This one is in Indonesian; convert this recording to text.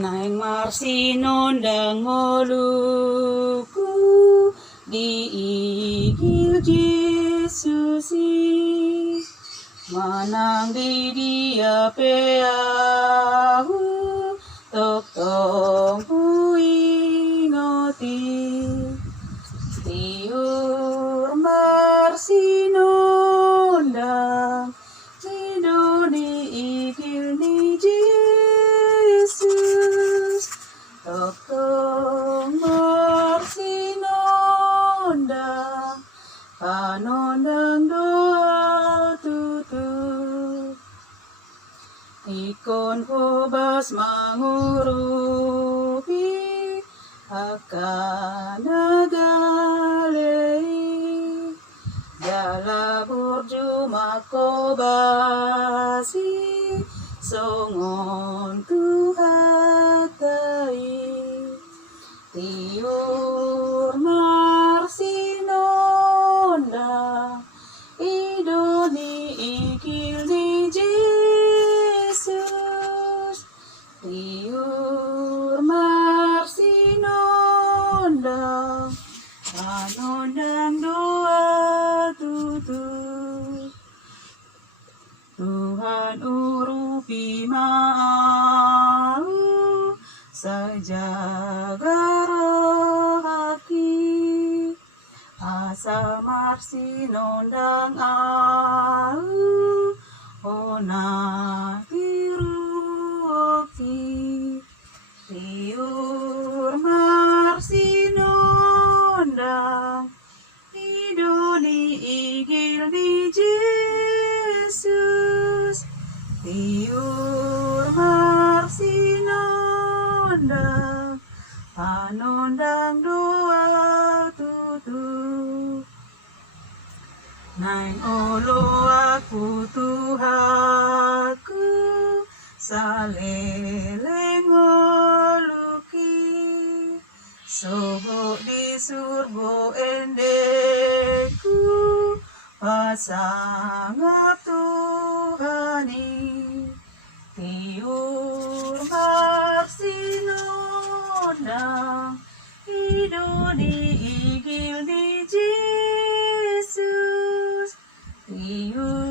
Naing marsinondang moluku diigil Yesusi manang di dia peahu tok tong ingoti tiur marsinondang Sidoni igil ni Jesus tok tong marsinondang panondang doa tutup ikon hobas mangurupi akan nagalei jala burju makobasi songon tuhatai tiur marsinondang idoni ikil ni Jesus tiur marsinondang panondang doa tutup Tuhan urupi mau sajaga rohaki asa marsinondang au ona tiruoki tiur marsinondang idoni igil di Jesus tiur marsinondang panondang doa tutup Naing olo aku Tuhaku saleleng oluki soho di surgo endeku pasangap Tuhani tiur marsinondang idoni igil di Jesus tiur